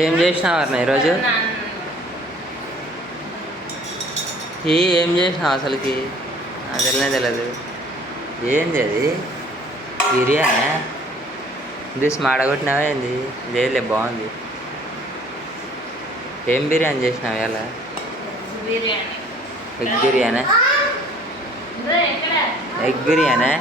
ఏం చేసినావు అన్న ఈరోజు? ఏం చేసినావు అసలుకి? అది తెలియదు. ఏంది అది? బిర్యానీ దిస్ మాడగొట్టినావా ఏంది? లేదులే, బాగుంది. ఏం బిర్యానీ చేసినావు ఎలా? ఎగ్ బిర్యానీ. ఎగ్ బిర్యానీ.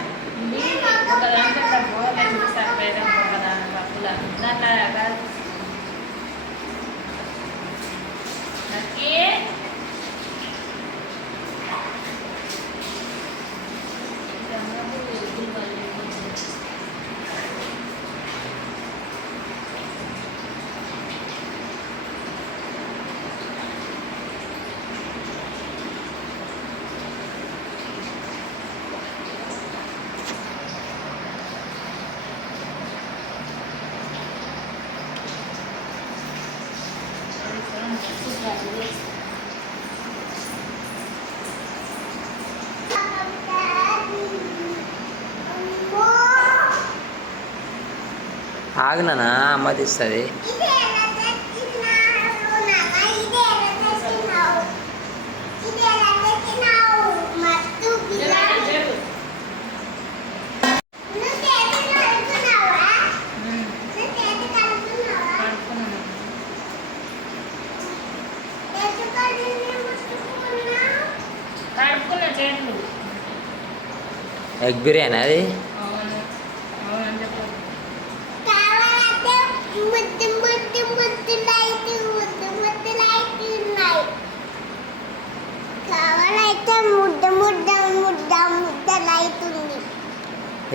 ఆగునా అమ్మ తీస్తుంది. ఎగ్ బిర్యానీ అది.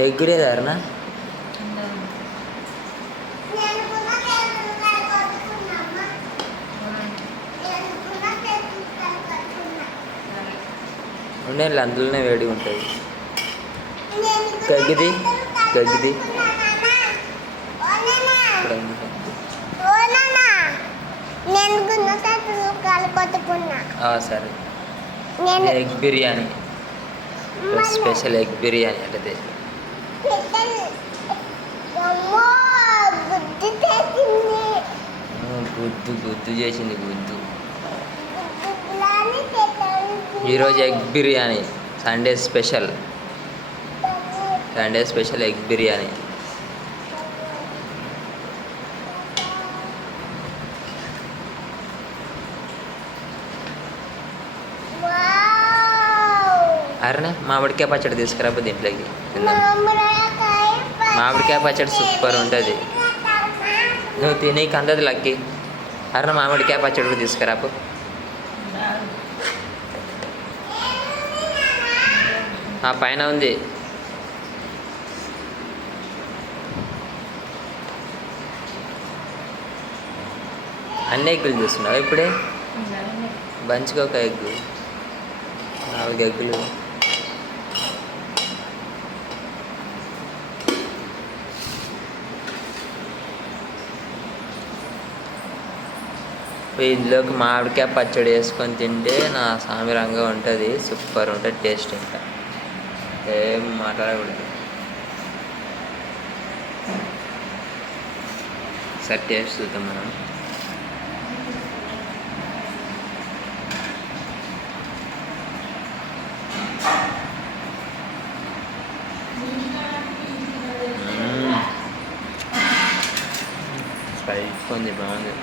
ఎగ్ లేదారనా? ఉండే అందులోనే వేడి ఉంటుంది. గగ్గిది గగ్గిది సరే. Egg biryani special. Egg biryani అంటే గుద్దు చేసింది. గుద్దు. ఈరోజు egg biryani. Sunday special egg biryani. అరే మామిడికాయ పచ్చడి తీసుకురాబో దీంట్లోకి. మామిడికాయ పచ్చడి సూపర్ ఉంటుంది. నువ్వు తినేకి అందది లక్కి. అరే మామిడికాయ పచ్చడి కూడా తీసుకురాపు. ఆ పైన ఉంది. అన్ని ఎగ్గులు చూస్తున్నావు ఇప్పుడే? బంచిగా ఒక ఎగ్గు, 4 ఎగ్గులు. ఇందులోకి మామిడికాయ పచ్చడి వేసుకొని తింటే నా సామిరంగా ఉంటుంది. సూపర్ ఉంటుంది టేస్ట్. ఇంకా ఏం మాట్లాడకూడదు. సరే టేస్ట్ చూద్దాం మనం. స్పైస్ ఉంది, బాగుంది.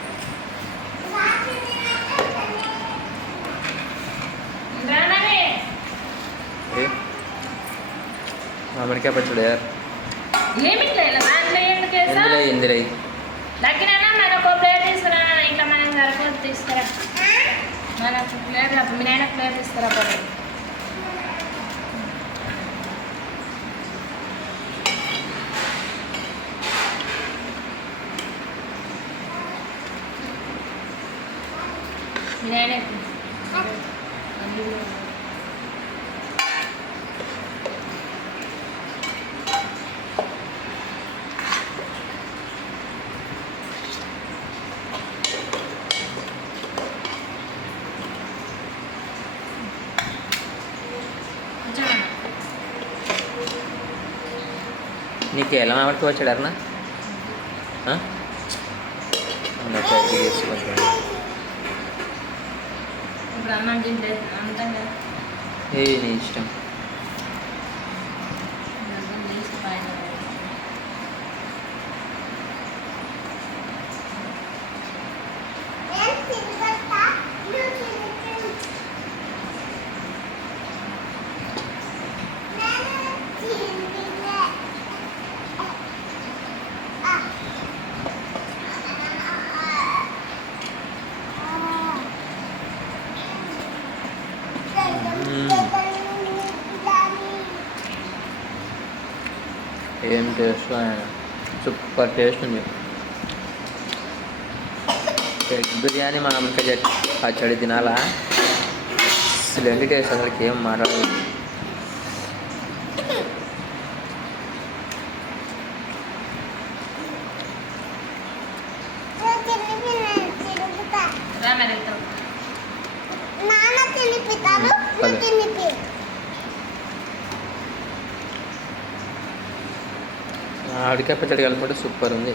మామిడికాయ పచ్చడి ఇందులో ఇంకా మనం సరిపోదు తీసుకురా. మనకు ప్లేట్ మీ నాయన ప్లేట్ తీసుకురా. మీ నాయన నీకు ఎలా మామిడికి వచ్చాడు అన్న? అన్న ఫ్రై చేసుకుంటాను. ఇప్పుడు అన్నం తింటే అంతా ఏ నీ ఇష్టం. ఏం టేస్ట్ ఆయన, సూపర్ టేస్ట్ ఉంది. ఎగ్ బిర్యానీ మామిడికాయ పచ్చడి తినాలా, అసలు టేస్ట్ అసలుకి ఏం మాట్లాడదు. మామిడికాయ పచ్చడి కలుపుకుంటే సూపర్ ఉంది.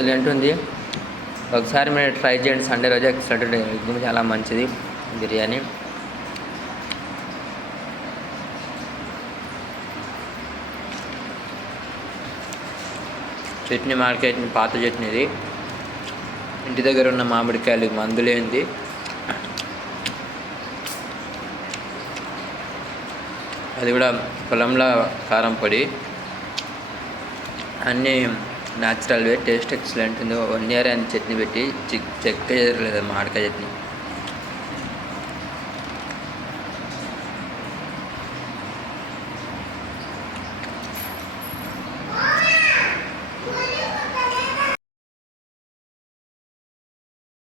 ఎక్సలెంట్ ఉంది. ఒకసారి మీరు ట్రై చేయండి, సండే రోజు ఎక్సలెంట్ ఉంటుంది. చాలా మంచిది బిర్యానీ. చట్నీ మార్కెట్ పాత చట్నీ ఇది, ఇంటి దగ్గర ఉన్న మామిడికాయలు మందులేంది. అది కూడా పొలంలో కారం పొడి, అన్నీ న్యాచురల్ వే. టేస్ట్ ఎక్సలెంట్ ఉంది. 1 year అని చట్నీ పెట్టి చెక్క చేయలేదు మామిడికాయ చట్నీ.